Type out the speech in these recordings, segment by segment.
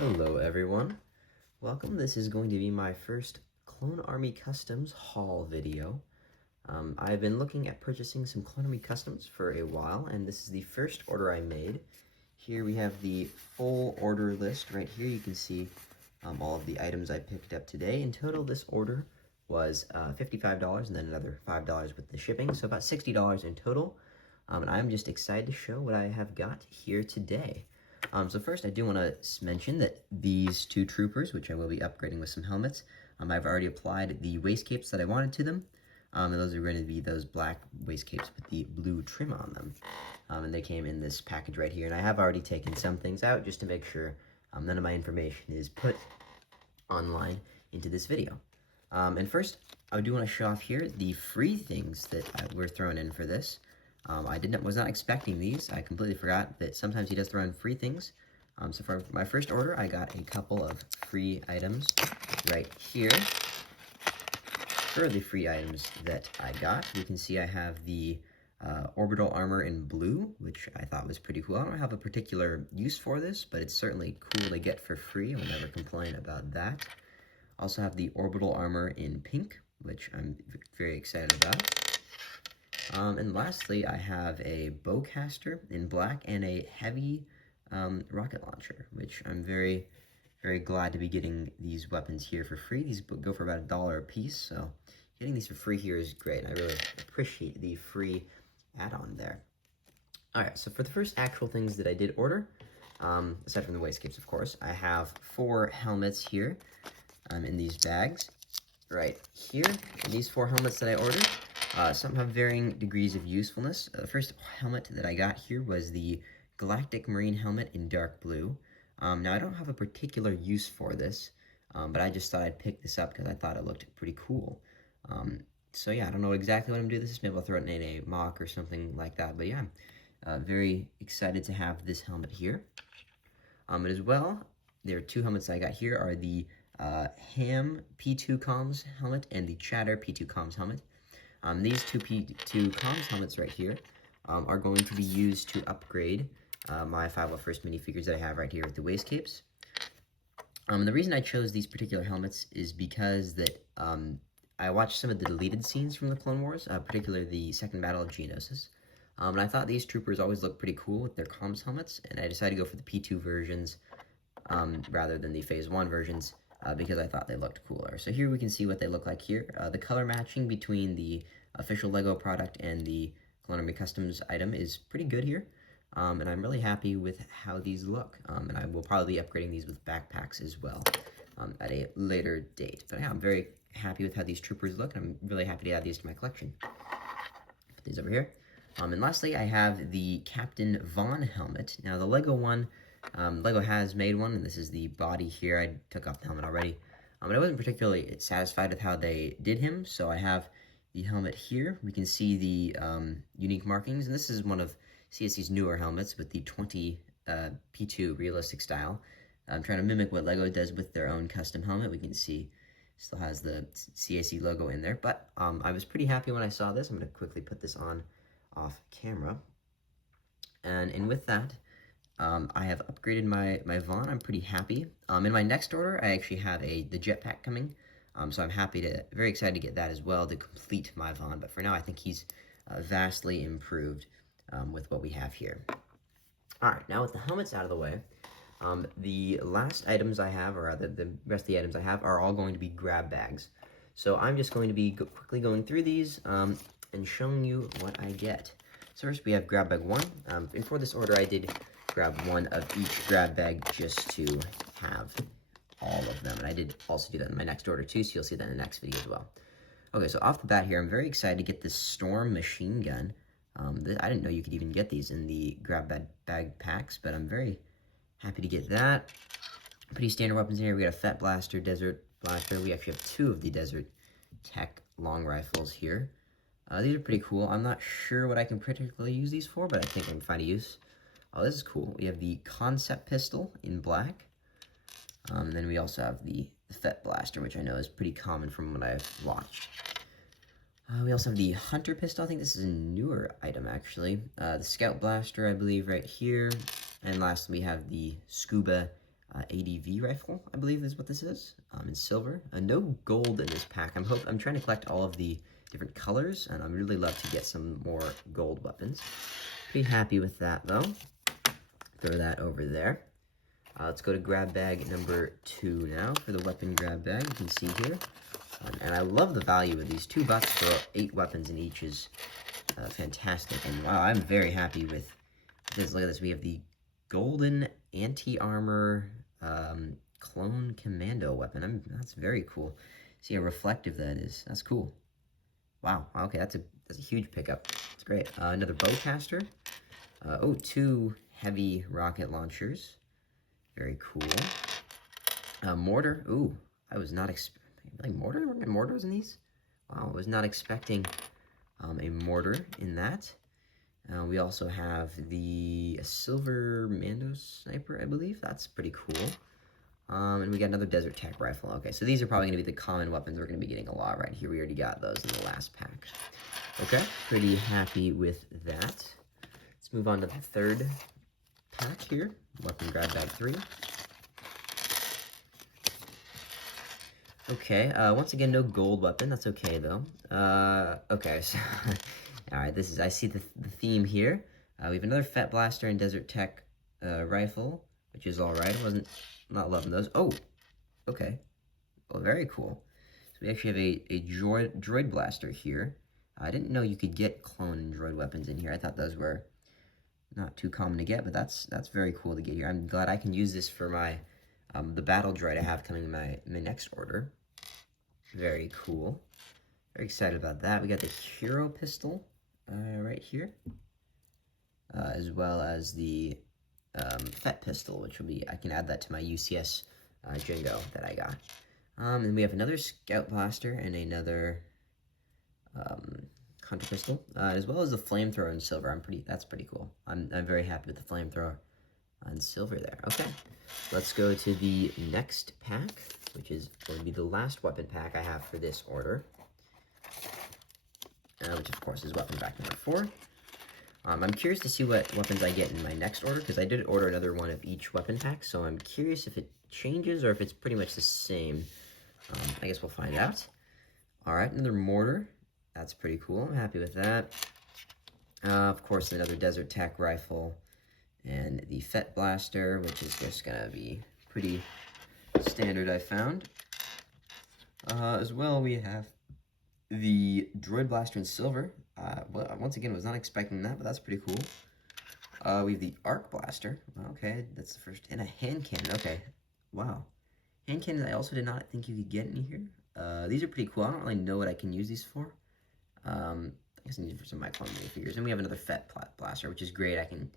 Hello everyone, welcome. This is going to be my first Clone Army Customs haul video. I've been looking at purchasing some Clone Army Customs for a while, and this is the first order I made. Here we have the full order list. Right here you can see all of the items I picked up today. In total, this order was $55 and then another $5 with the shipping, so about $60 in total. And I'm just excited to show what I have got here today. So first, I do want to mention that these two troopers, which I will be upgrading with some helmets, I've already applied the waist capes that I wanted to them, and those are going to be those black waist capes with the blue trim on them, and they came in this package right here, and I have already taken some things out just to make sure none of my information is put online into this video. And first, I do want to show off here the free things that were thrown in for this. I was not expecting these. I completely forgot that sometimes he does throw in free things. So for my first order, I got a couple of free items right here. For the free items that I got, you can see I have the orbital armor in blue, which I thought was pretty cool. I don't have a particular use for this, but it's certainly cool to get for free. I'll never complain about that. Also have the orbital armor in pink, which I'm very excited about. And lastly, I have a bowcaster in black and a heavy rocket launcher, which I'm very, very glad to be getting these weapons here for free. These go for about $1 a piece, so getting these for free here is great. I really appreciate the free add-on there. Alright, so for the first actual things that I did order, aside from the waist capes, of course, I have 4 helmets here in these bags. Right here, these 4 helmets that I ordered. Some have varying degrees of usefulness. The first helmet that I got here was the Galactic Marine helmet in dark blue. Now, I don't have a particular use for this, but I just thought I'd pick this up because I thought it looked pretty cool. So yeah, I don't know exactly what I'm doing with this. Maybe I'll throw it in a mock or something like that. But yeah, I'm very excited to have this helmet here. But as well, there are 2 helmets I got here are the Ham P2 Comms helmet and the Chatter P2 Comms helmet. These 2 P2 comms helmets right here are going to be used to upgrade my 501st minifigures that I have right here with the waist capes. The reason I chose these particular helmets is because that I watched some of the deleted scenes from the Clone Wars, particularly the Second Battle of Geonosis, and I thought these troopers always looked pretty cool with their comms helmets, and I decided to go for the P2 versions rather than the Phase 1 versions. Because I thought they looked cooler. So here we can see what they look like here. The color matching between the official LEGO product and the Clone Army Customs item is pretty good here. And I'm really happy with how these look. And I will probably be upgrading these with backpacks as well at a later date. But yeah, I'm very happy with how these troopers look, and I'm really happy to add these to my collection. Put these over here. And lastly, I have the Captain Vaughn helmet. Now, the LEGO one, LEGO has made one, and this is the body here. I took off the helmet already, but I wasn't particularly satisfied with how they did him, so I have the helmet here. We can see the unique markings, and this is one of CSC's newer helmets with the 20 P2 realistic style. I'm trying to mimic what LEGO does with their own custom helmet. We can see still has the CSC logo in there, but I was pretty happy when I saw this. I'm going to quickly put this on off camera, and with that, I have upgraded my Vaughn. I'm pretty happy. In my next order, I actually have the jetpack coming, so I'm very excited to get that as well to complete my Vaughn. But for now, I think he's vastly improved with what we have here. All right, now with the helmets out of the way, the last items I have, or rather the rest of the items I have, are all going to be grab bags. So I'm just going to be quickly going through these and showing you what I get. So first, we have grab bag 1. And for this order, I did grab 1 of each grab bag just to have all of them. And I did also do that in my next order too, so you'll see that in the next video as well. Okay, so off the bat here, I'm very excited to get this Storm machine gun. I didn't know you could even get these in the grab bag packs, but I'm very happy to get that. Pretty standard weapons in here. We got a Fett Blaster, Desert Blaster. We actually have 2 of the Desert Tech long rifles here. These are pretty cool. I'm not sure what I can particularly use these for, but I think I can find a use. Oh, this is cool. We have the Concept Pistol in black. And then we also have the Fett Blaster, which I know is pretty common from what I've watched. We also have the Hunter Pistol. I think this is a newer item, actually. The Scout Blaster, I believe, right here. And lastly, we have the Scuba ADV rifle, I believe is what this is, in silver. No gold in this pack. I'm trying to collect all of the different colors, and I'd really love to get some more gold weapons. Pretty happy with that, though. Throw that over there. Let's go to grab bag number 2 now for the weapon grab bag. You can see here. And I love the value of these. $2 for 8 weapons in each is fantastic. And wow, I'm very happy with this. Look at this. We have the golden anti-armor clone commando weapon. That's very cool. See how reflective that is. That's cool. Wow. Okay, that's a huge pickup. It's great. Another bowcaster. 2 heavy rocket launchers. Very cool. Mortar. Ooh, I was not expecting mortar. We're getting mortars in these. Wow, I was not expecting a mortar in that. We also have the silver Mando sniper, I believe. That's pretty cool. And we got another Desert Tech rifle. Okay, so these are probably going to be the common weapons we're going to be getting a lot right here. We already got those in the last pack. Okay, pretty happy with that. Let's move on to the third pack here. Weapon grab bag 3. Okay, once again, no gold weapon. That's okay, though. Okay, so... Alright, I see the theme here. We have another FET Blaster and Desert Tech rifle, which is alright. I not loving those. Oh, okay. Well, very cool. So we actually have a droid blaster here. I didn't know you could get clone and droid weapons in here. I thought those were not too common to get, but that's very cool to get here. I'm glad I can use this for my the battle droid I have coming in my next order. Very cool. Very excited about that. We got the Hero pistol right here, as well as the FET pistol, which will be, I can add that to my UCS Jingo that I got. And we have another Scout Blaster and another Hunter pistol, as well as the flamethrower in silver. That's pretty cool. I'm very happy with the flamethrower on silver there. Okay, let's go to the next pack, which is going to be the last weapon pack I have for this order. Which of course is weapon pack number 4. I'm curious to see what weapons I get in my next order, because I did order another one of each weapon pack, so I'm curious if it changes or if it's pretty much the same. I guess we'll find out. Alright, another mortar. That's pretty cool. I'm happy with that. Of course, another Desert Tech rifle. And the FET Blaster, which is just going to be pretty standard, I found. As well, we have the Droid Blaster in silver. Well, once again, was not expecting that, but that's pretty cool. We have the Arc Blaster. Okay, that's the first. And a hand cannon. Okay, wow. Hand cannon I also did not think you could get in here. These are pretty cool. I don't really know what I can use these for. I guess I need it for some of my clone minifigures. And we have another FET Blaster, which is great. I can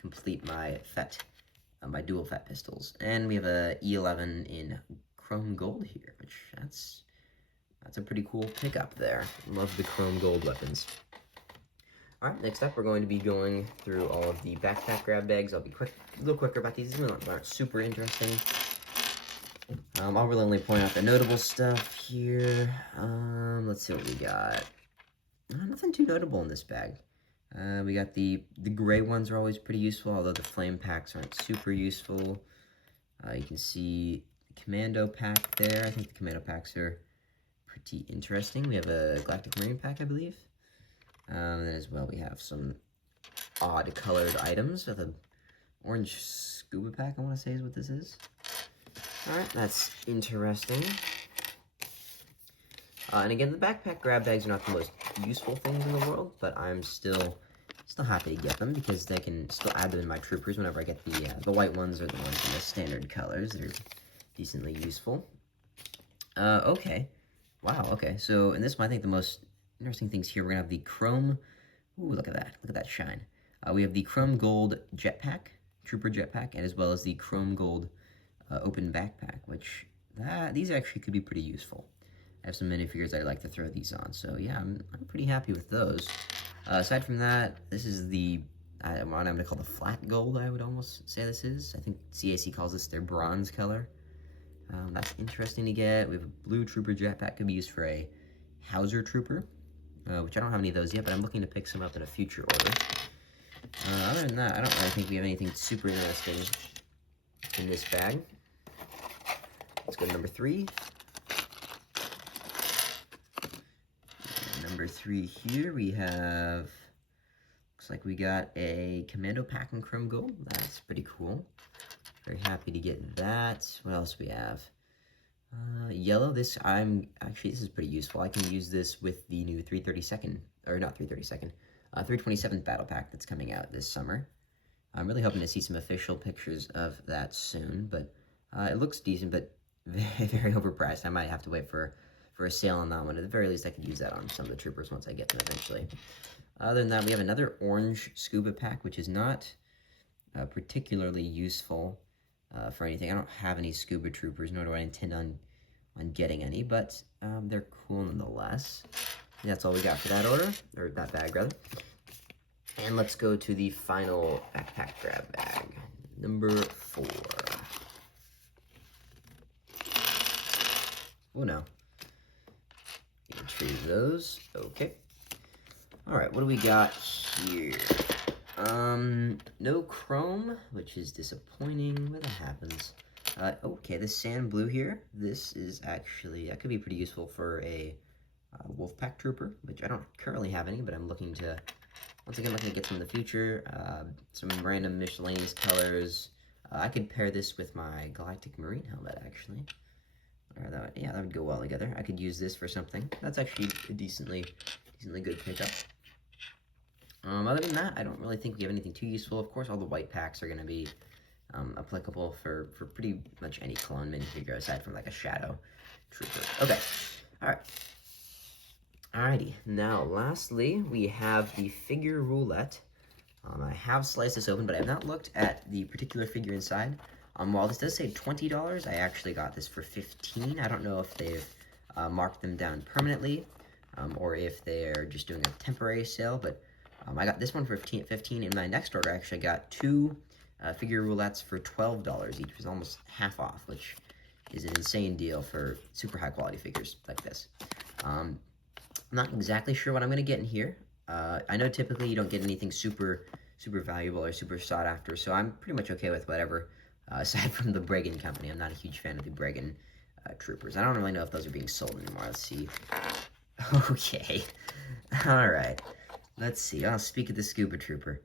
complete my FET, my dual FET pistols. And we have a E11 in chrome gold here, which that's a pretty cool pickup there. Love the chrome gold weapons. Alright, next up we're going to be going through all of the backpack grab bags. I'll be a little quicker about these. These aren't super interesting. I'll really only point out the notable stuff here. Let's see what we got. Nothing too notable in this bag. We got the gray ones are always pretty useful, although the flame packs aren't super useful. You can see the commando pack there. I think the commando packs are pretty interesting. We have a Galactic Marine pack, I believe. And then as well, we have some odd colored items with an orange scuba pack, I want to say is what this is. Alright, that's interesting. And again, the backpack grab bags are not the most useful things in the world, but I'm still happy to get them because they can still add them in my troopers whenever I get the white ones or the ones in the standard colors. They're decently useful. Okay. Wow, okay. So in this one, I think the most interesting things here, we're going to have the chrome. Ooh, look at that. Look at that shine. We have the chrome gold jetpack, trooper jetpack, and as well as the chrome gold open backpack, which these actually could be pretty useful. I have some minifigures I'd like to throw these on, so yeah, I'm pretty happy with those. Aside from that, this is the what I'm going to call the flat gold, I would almost say this is. I think CAC calls this their bronze color. That's interesting to get. We have a blue trooper jetpack, could be used for a Hauser trooper, which I don't have any of those yet, but I'm looking to pick some up in a future order. Other than that, I don't really think we have anything super interesting in this bag. let's go to number 3. Number 3 here, we have, looks like we got a Commando Pack in Chrome Gold. That's pretty cool. Very happy to get that. What else do we have? Yellow, this is pretty useful. I can use this with the new 332nd, or not 332nd, 327th Battle Pack that's coming out this summer. I'm really hoping to see some official pictures of that soon, but it looks decent, but very, very overpriced. I might have to wait for a sale on that one. At the very least, I could use that on some of the troopers once I get them eventually. Other than that, we have another orange scuba pack, which is not particularly useful for anything. I don't have any scuba troopers, nor do I intend on getting any, but they're cool nonetheless. And that's all we got for that order, or that bag rather. And let's go to the final backpack grab bag, number 4. Oh no. Retrieve those. Okay. Alright, what do we got here? No chrome, which is disappointing, but that happens. Okay, the sand blue here, this is actually, that could be pretty useful for a Wolfpack Trooper, which I don't currently have any, but I'm looking to, once again, looking to get some in the future. Some random miscellaneous colors. I could pair this with my Galactic Marine helmet, actually. Or that would go well together. I could use this for something. That's actually a decently good pickup. Other than that, I don't really think we have anything too useful. Of course, all the white packs are going to be applicable for pretty much any clone minifigure aside from like a Shadow Trooper. Okay, alrighty. Now, lastly, we have the figure roulette. I have sliced this open, but I have not looked at the particular figure inside. While this does say $20, I actually got this for $15. I don't know if they've marked them down permanently, or if they're just doing a temporary sale, but I got this one for $15. In my next order, I actually got 2 figure roulettes for $12 each, which is almost half off, which is an insane deal for super high quality figures like this. I'm not exactly sure what I'm going to get in here. I know typically you don't get anything super valuable or super sought after, so I'm pretty much okay with whatever. Aside from the Bregan Company, I'm not a huge fan of the Bregan troopers. I don't really know if those are being sold anymore. Let's see. Okay. Alright. Let's see. I'll speak of the Scuba Trooper.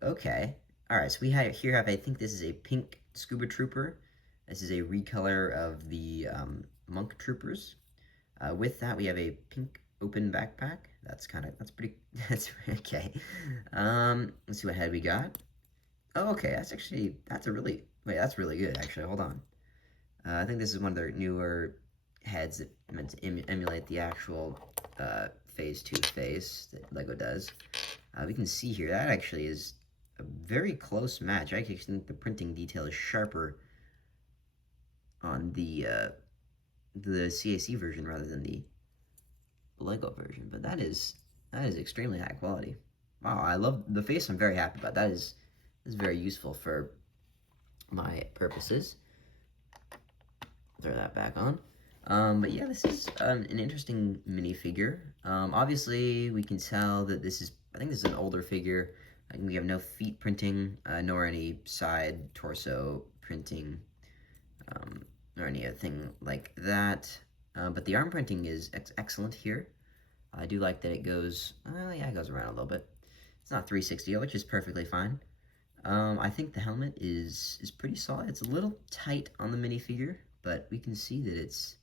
Okay. Alright, so we have, I think this is a pink Scuba Trooper. This is a recolor of the Monk Troopers. With that, we have a pink open backpack. That's okay. Let's see what head we got. Oh, okay, that's really good, actually. Hold on. I think this is one of their newer heads that meant to emulate the actual Phase 2 face that LEGO does. We can see here, that actually is a very close match. I actually think the printing detail is sharper on the CAC version rather than the LEGO version, but that is extremely high quality. Wow, I love the face. I'm very happy about that. Is very useful for my purposes. Throw that back on. But yeah, this is an interesting minifigure. Obviously, we can tell that I think this is an older figure. We have no feet printing, nor any side torso printing, or anything like that. But the arm printing is excellent here. I do like that it goes, it goes around a little bit. It's not 360, which is perfectly fine. I think the helmet is pretty solid. It's a little tight on the minifigure, but we can see that it's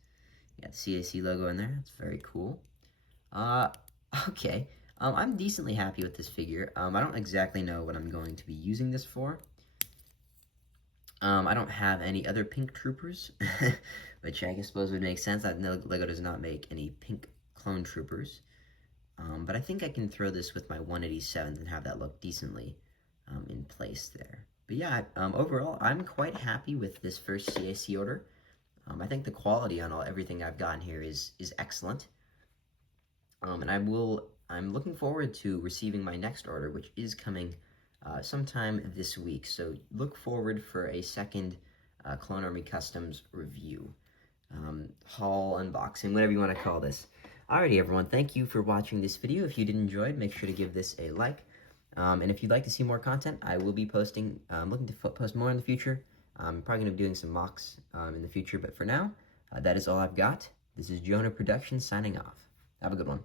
got the CAC logo in there. It's very cool. Okay. I'm decently happy with this figure. I don't exactly know what I'm going to be using this for. I don't have any other pink troopers, which I suppose would make sense. I know LEGO does not make any pink clone troopers. But I think I can throw this with my 187th and have that look decently in place there. But yeah, overall, I'm quite happy with this first CAC order. I think the quality on everything I've gotten here is excellent. And I'm looking forward to receiving my next order, which is coming sometime this week. So look forward for a second Clone Army Customs review, haul, unboxing, whatever you want to call this. Alrighty, everyone, thank you for watching this video. If you did enjoy it, make sure to give this a like. And if you'd like to see more content, I will be posting, looking to post more in the future. I'm probably going to be doing some mocks in the future, but for now, that is all I've got. This is Jonah Productions signing off. Have a good one.